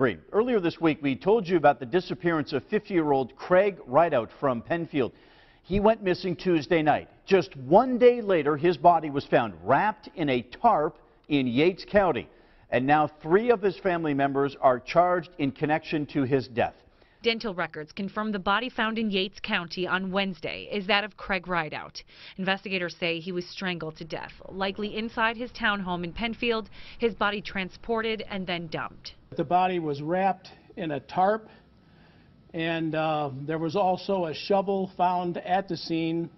Earlier this week, we told you about the disappearance of 50-year-old Craig Rideout from Penfield. He went missing Tuesday night. Just 1 day later, his body was found wrapped in a tarp in Yates County. And now 3 of his family members are charged in connection to his death. Dental records confirm the body found in Yates County on Wednesday is that of Craig Rideout. Investigators say he was strangled to death, likely inside his townhome in Penfield, his body transported and then dumped. The body was wrapped in a tarp, and there was also a shovel found at the scene,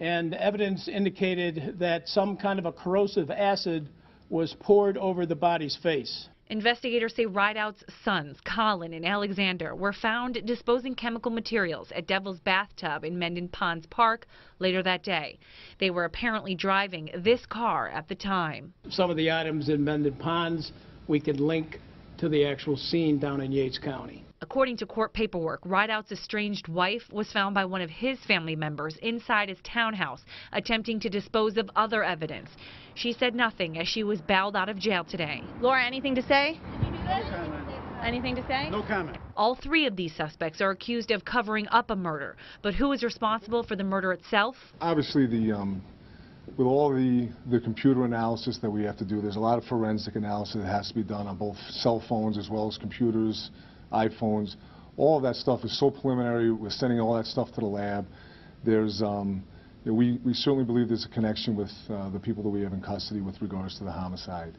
and evidence indicated that some kind of a corrosive acid was poured over the body's face. Investigators say Rideout's sons, Colin and Alexander, were found disposing chemical materials at Devil's Bathtub in Mendon Ponds Park later that day. They were apparently driving this car at the time. Some of the items in Mendon Ponds we could link to the actual scene down in Yates County. According to court paperwork, Rideout's estranged wife was found by one of his family members inside his townhouse, attempting to dispose of other evidence. She said nothing as she was bailed out of jail today. Laura, anything to say? No comment. Anything to say? No comment. All 3 of these suspects are accused of covering up a murder. But who is responsible for the murder itself? Obviously, with all the computer analysis that we have to do, there's a lot of forensic analysis that has to be done on both cell phones as well as computers, iPhones. All of that stuff is so preliminary. We're sending all that stuff to the lab. There's, we certainly believe there's a connection with the people that we have in custody with regards to the homicide.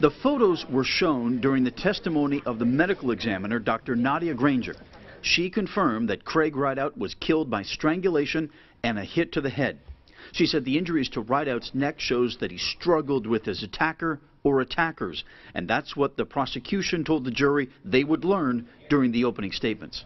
The photos were shown during the testimony of the medical examiner, Dr. Nadia Granger. She confirmed that Craig Rideout was killed by strangulation and a hit to the head. She said the injuries to Rideout's neck shows that he struggled with his attacker or attackers, and that's what the prosecution told the jury they would learn during the opening statements.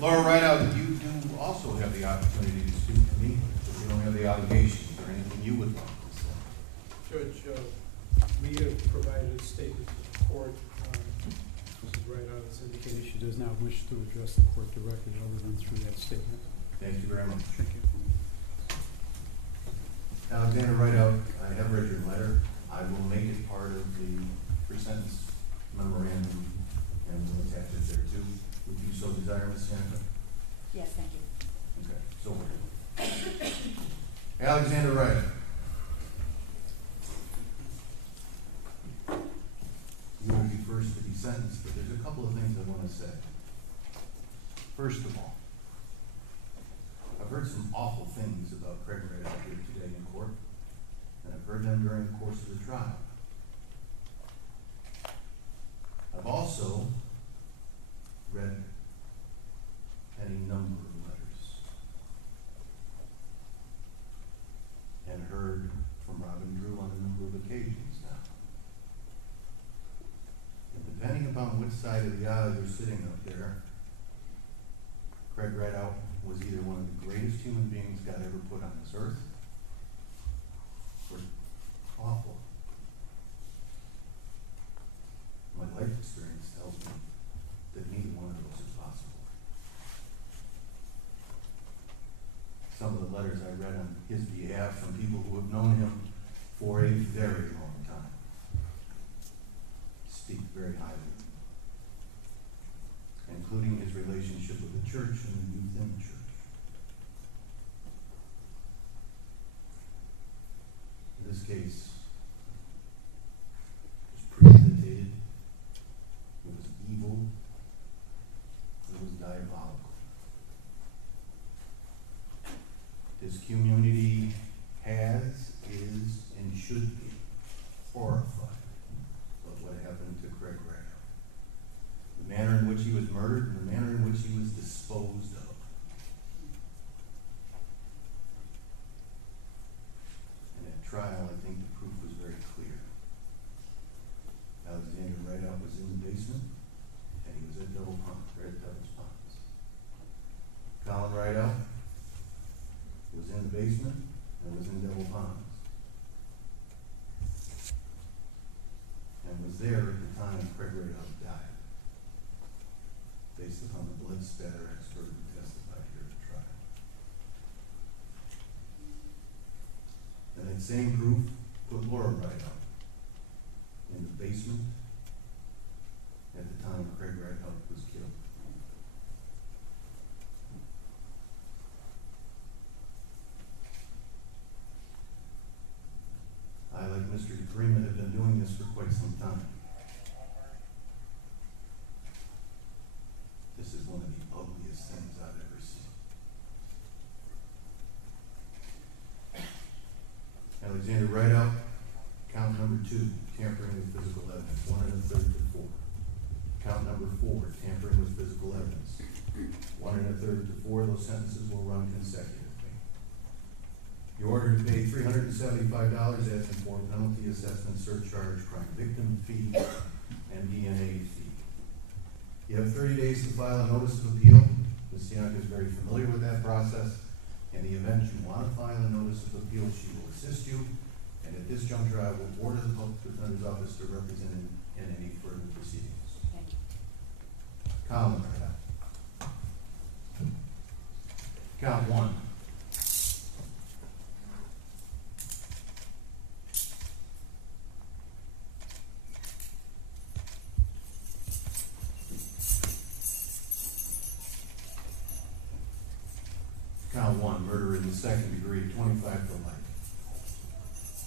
Laura Rideout, you do also have the opportunity to speak to me, if you don't have the allegations or anything you would like to say. Judge, we have provided a statement to the court. Mrs. Rideout has indicated she does not wish to address the court directly other than through that statement. Thank you very much. Thank you. Alexander Rideout, I have read your letter. I will make it part of the pre-sentence memorandum and we'll attach it there too. Would you so desire, Ms. Santa? Yes, thank you. Okay, so Alexander Rideout. You will be first to be sentenced, but there's a couple of things I want to say. First of all, I've heard some awful things about Craig Rideout here today in court, and I've heard them during the course of the trial. I've also read any number of letters and heard from Robin Drew on a number of occasions now. And depending upon which side of the aisle you're sitting up there, Craig Rideout was either one of the greatest human beings God ever put on this earth or awful. My life experience tells me that neither one of those is possible. Some of the letters I read on his behalf from people who have known him for a very long time speak very highly of him, including his relationship with the church and the youth in the church. This case was premeditated, it was evil, it was diabolical. That same group put Laura Rideout in the basement at the time Craig Rideout was killed. I, like Mr. Freeman, have been doing this for quite some time. This is one of the ugliest things I've ever seen. Alexander Rideout, count number 2, tampering with physical evidence, 1 1/3 to 4. Count number 4, tampering with physical evidence, 1 1/3 to 4. Those sentences will run consecutively. You order to pay $375 as in for penalty assessment, surcharge, crime victim fee, and DNA fee. You have 30 days to file a notice of appeal. Ms. Sianka is very familiar with that process. In the event you want to file a notice of appeal, she will assist you. And at this juncture, I will order the public defender's office to represent in any further proceedings. Thank you. Colin, count 1. Count 1, murder in the second degree, 25 to life.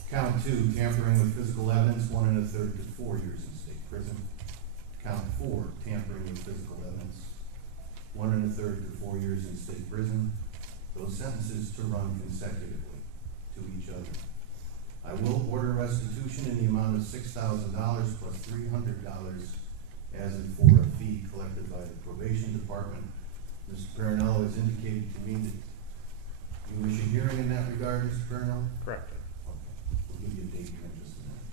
Count 2, tampering with physical evidence, 1 1/3 to 4 years in state prison. Count 4, tampering with physical evidence, 1 1/3 to 4 years in state prison. Those sentences to run consecutively to each other. I will order restitution in the amount of $6,000 plus $300 as in for a fee collected by the probation department. Mr. Parinello has indicated to me that you wish a hearing in that regard, Mr. Parinello? Correct. Okay, we'll give you a date here in just a minute.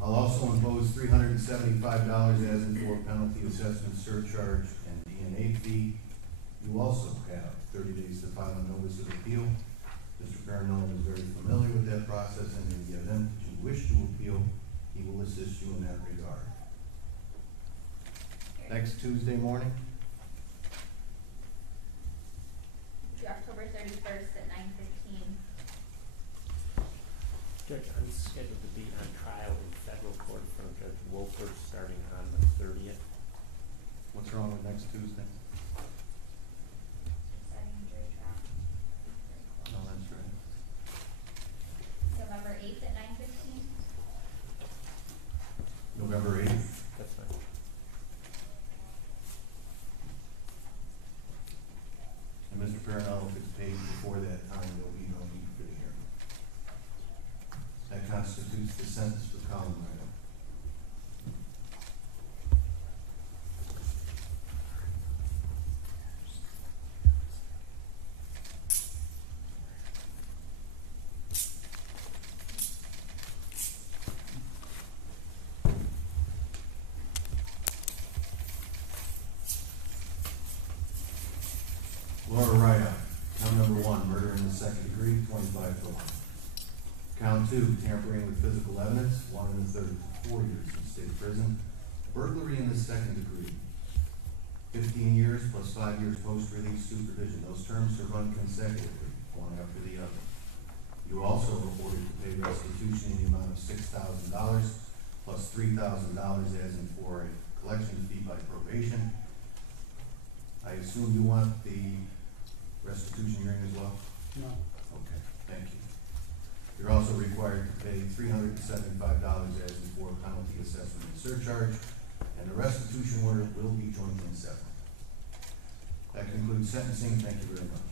I'll also impose $375 as in for penalty assessment, surcharge, and DNA fee. You also have 30 days to file a notice of appeal. Mr. Parinello is very familiar with that process, and in the event that you wish to appeal, he will assist you in that regard. Next Tuesday morning? October 31st at 9:15. Judge, I'm scheduled to be on trial in federal court in front of Judge Wolford starting on the 30th. What's wrong with next Tuesday? Setting jury trial. No, that's right. November 8th at 9:15. November 8th? That's fine. And Mr. Parinello, if it's paid before that time, there'll be no need for the hearing. That constitutes the sentence for Colin Rideout. Laura Rideout, count number 1, murder in the second degree, 25 to life. Count 2, tampering with physical evidence, 1 1/3 to 4 years in state prison. Burglary in the second degree, 15 years plus 5 years post-release supervision. Those terms are run consecutively, one after the other. You also are ordered to pay restitution in the amount of $6,000 plus $3,000 as in for a collection fee by probation. I assume you want the restitution hearing as well? No. Okay, thank you. You're also required to pay $375 as in for penalty assessment and surcharge, and the restitution order will be joint and several. That concludes sentencing. Thank you very much.